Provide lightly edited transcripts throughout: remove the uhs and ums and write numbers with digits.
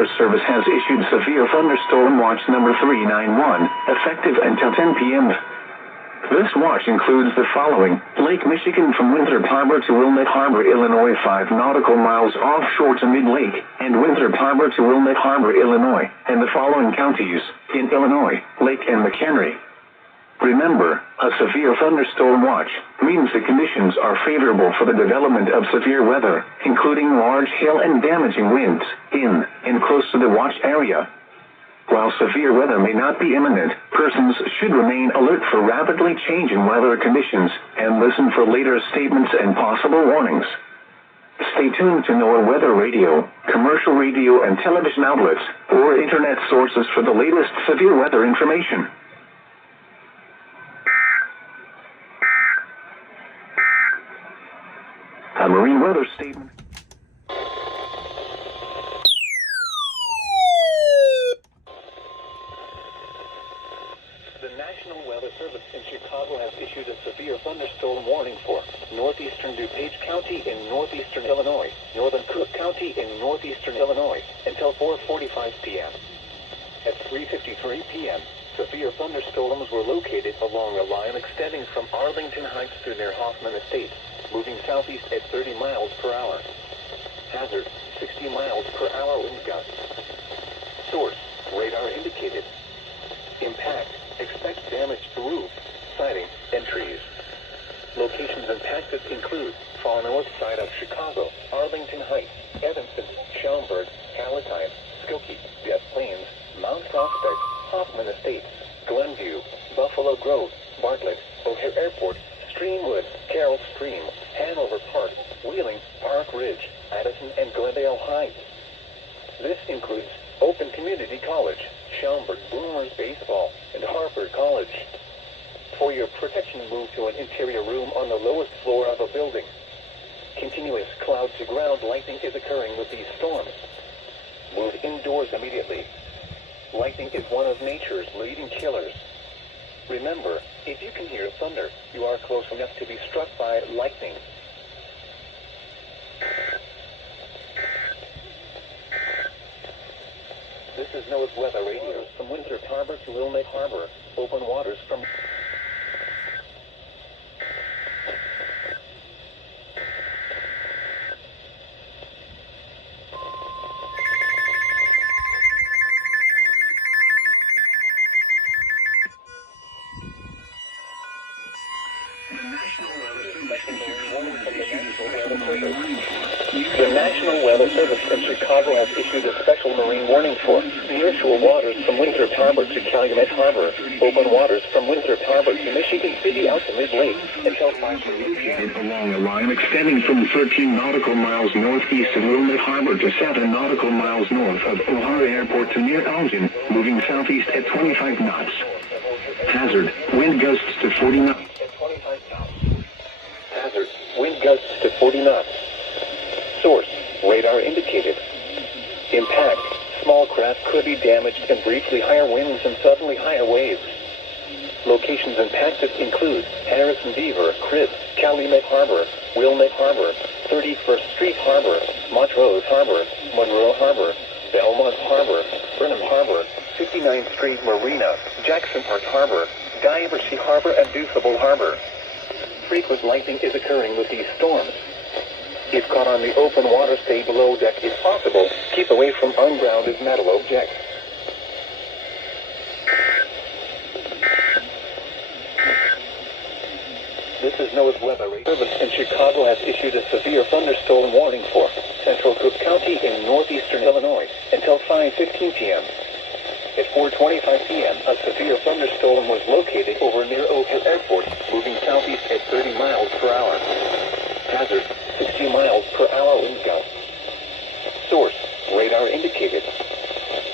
Weather Service has issued severe thunderstorm watch number 391, effective until 10 p.m. This watch includes the following: Lake Michigan from Winthrop Harbor to Wilmette Harbor, Illinois, 5 nautical miles offshore to Mid-Lake, and Winthrop Harbor to Wilmette Harbor, Illinois, and the following counties in Illinois, Lake and McHenry. Remember, a severe thunderstorm watch means the conditions are favorable for the development of severe weather, including large hail and damaging winds, in and close to the watch area. While severe weather may not be imminent, persons should remain alert for rapidly changing weather conditions and listen for later statements and possible warnings. Stay tuned to NOAA weather radio, commercial radio and television outlets, or internet sources for the latest severe weather information. A marine weather statement. The National Weather Service in Chicago has issued a severe thunderstorm warning for northeastern DuPage County in northeastern Illinois, northern Cook County in northeastern Illinois, until 4:45 p.m. At 3:53 p.m., severe thunderstorms were located along a line extending from Arlington Heights to near Hoffman Estates, moving southeast at 30 miles per hour. Hazard, 60 miles per hour wind gusts. Source, radar indicated. Impact, expect damage to roof, siding, and trees. Locations impacted include far north side of Chicago, Arlington Heights, Evanston, Schaumburg, Palatine, Skokie, Des Plaines, Mount Prospect, Hoffman Estates, Glenview, Buffalo Grove, Bartlett, O'Hare Airport, Streamwood, Carroll Stream, Hanover Park, Wheeling, Park Ridge, Addison, and Glendale Heights. This includes Open Community College, Schaumburg Boomers Baseball, and Harvard College. For your protection, move to an interior room on the lowest floor of a building. Continuous cloud-to-ground lightning is occurring with these storms. Move indoors immediately. Lightning is one of nature's leading killers. Remember, if you can hear thunder, you are close enough to be struck by lightning. This is NOAA's weather radio from Winthrop Harbor to Wilmette Harbor. Open waters from... The National Weather Service in Chicago has issued a special marine warning for nearshore waters from Winthrop Harbor to Calumet Harbor, open waters from Winthrop Harbor to Michigan City out to Mid-Lake until 5 p.m. Along a line extending from 13 nautical miles northeast of Wilmette Harbor to 7 nautical miles north of O'Hare Airport to near Elgin, moving southeast at 25 knots. Hazard, wind gusts to 40 knots. Hazard, wind gusts to 40 knots. Source, radar indicated. Impact, small craft could be damaged and briefly higher winds and suddenly higher waves. Locations impacted include Harrison Beaver, Cribb, Calumet Harbor, Wilmette Harbor, 31st Street Harbor, Montrose Harbor, Monroe Harbor, Belmont Harbor, Burnham Harbor, 59th Street Marina, Jackson Park Harbor, Diversey Harbor, and Deuceable Harbor. Frequent lightning is occurring with these storms. If caught on the open water, stay below deck if possible. Keep away from ungrounded metal objects. This is NOAA's weather service in Chicago has issued a severe thunderstorm warning for central Cook County in northeastern Illinois until 5:15 p.m. At 4:25 p.m., a severe thunderstorm was located over near O'Hare Airport, moving southeast at 30 miles per hour. Hazard, 60 miles per hour wind gusts. Source, radar indicated.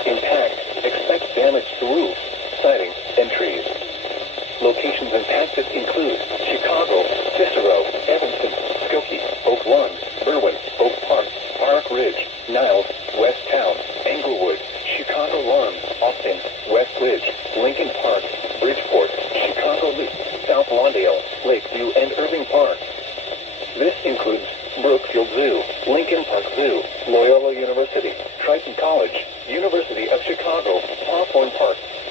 Impact, expect damage to roof, siding, and trees. Locations impacted include Chicago, Cicero, Evanston, Skokie, Oak Lawn, Berwyn, Oak Park, Park Ridge, Niles, West Town, Englewood, Chicago Lawn, Austin, West Ridge, Lincoln Park, Bridgeport, Chicago Loop, South Lawndale, Lakeview, and Irving Park. This includes Brookfield Zoo, Lincoln Park Zoo, Loyola University, Triton College,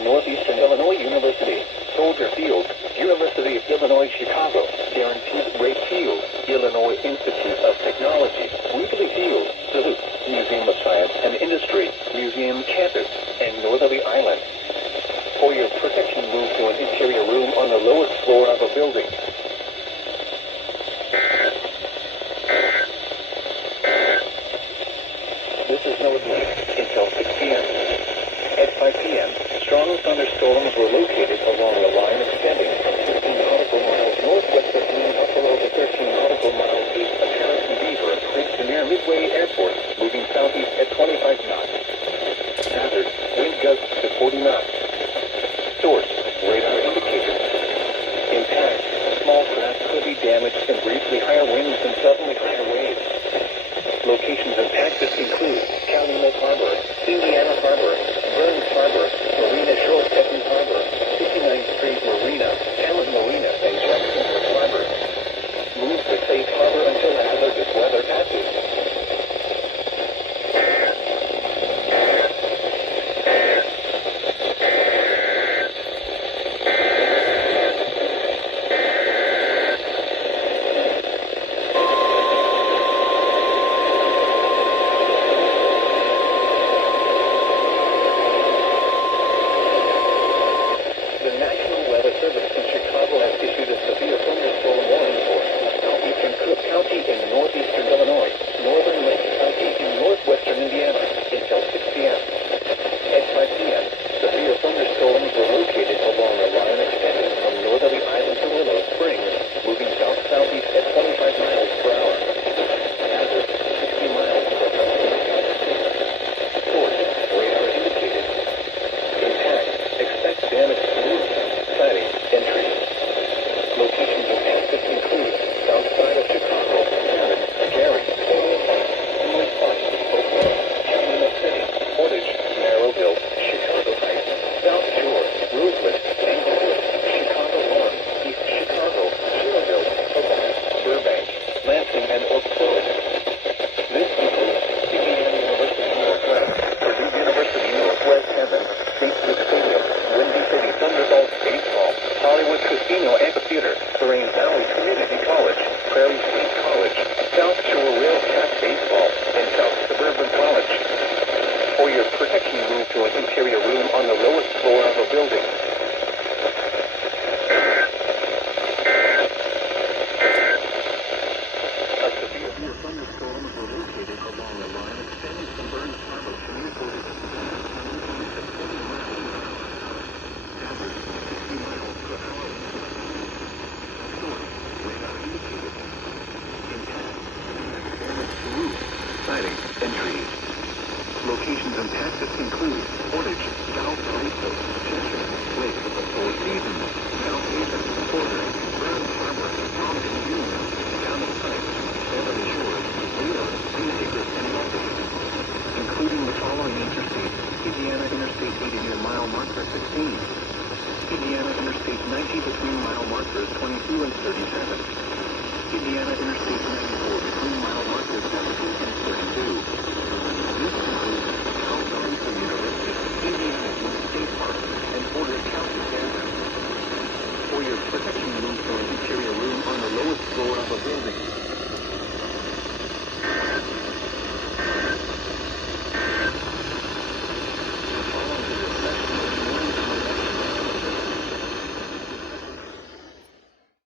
Northeastern Illinois University, Soldier Field, University of Illinois Chicago, Guaranteed Rate Field, Illinois Institute of Technology, Wheatley Field, Duluth, Museum of Science and Industry, Museum Campus, and Northerly Island. For your protection, move to an interior room on the lowest floor of a building. This is Midland until 6 p.m. At 5 p.m., strong thunderstorms were located along the line extending from 15 nautical miles northwest of Racine up below the 13 nautical miles east of Harrison Beaver Creek to near Midway Airport, moving southeast at 25 knots. Hazard, wind gusts to 40 knots. Source, radar indicator. Impact, small craft could be damaged and briefly higher winds and suddenly higher waves. Locations and taxes include Calumet Harbor, Indiana Harbor, Burns Harbor, Marina Shore Texas Harbor, 59th Street Marina, Talent Marina, and Jacksonville Harbor. Move to safe harbor until hazardous weather passes. Locations and taxes include Portage, South Aliso, Cheshire, Lake of the Four Seasons, South Haven, Porter, Burns Harbor, Thompson Union, Town of Sites, Beverly Shores, Wheeler, Greenacres, and Locust, including the following interstates: Indiana Interstate 80 near mile marker 16, Indiana Interstate 90 between mile markers 22 and 37, Indiana Interstate 94 between mile markers 17 and 32. This includes South Aliso University, Indiana State Park, and Porter County Campus. For your protection, move to an interior room on the lowest floor of a building.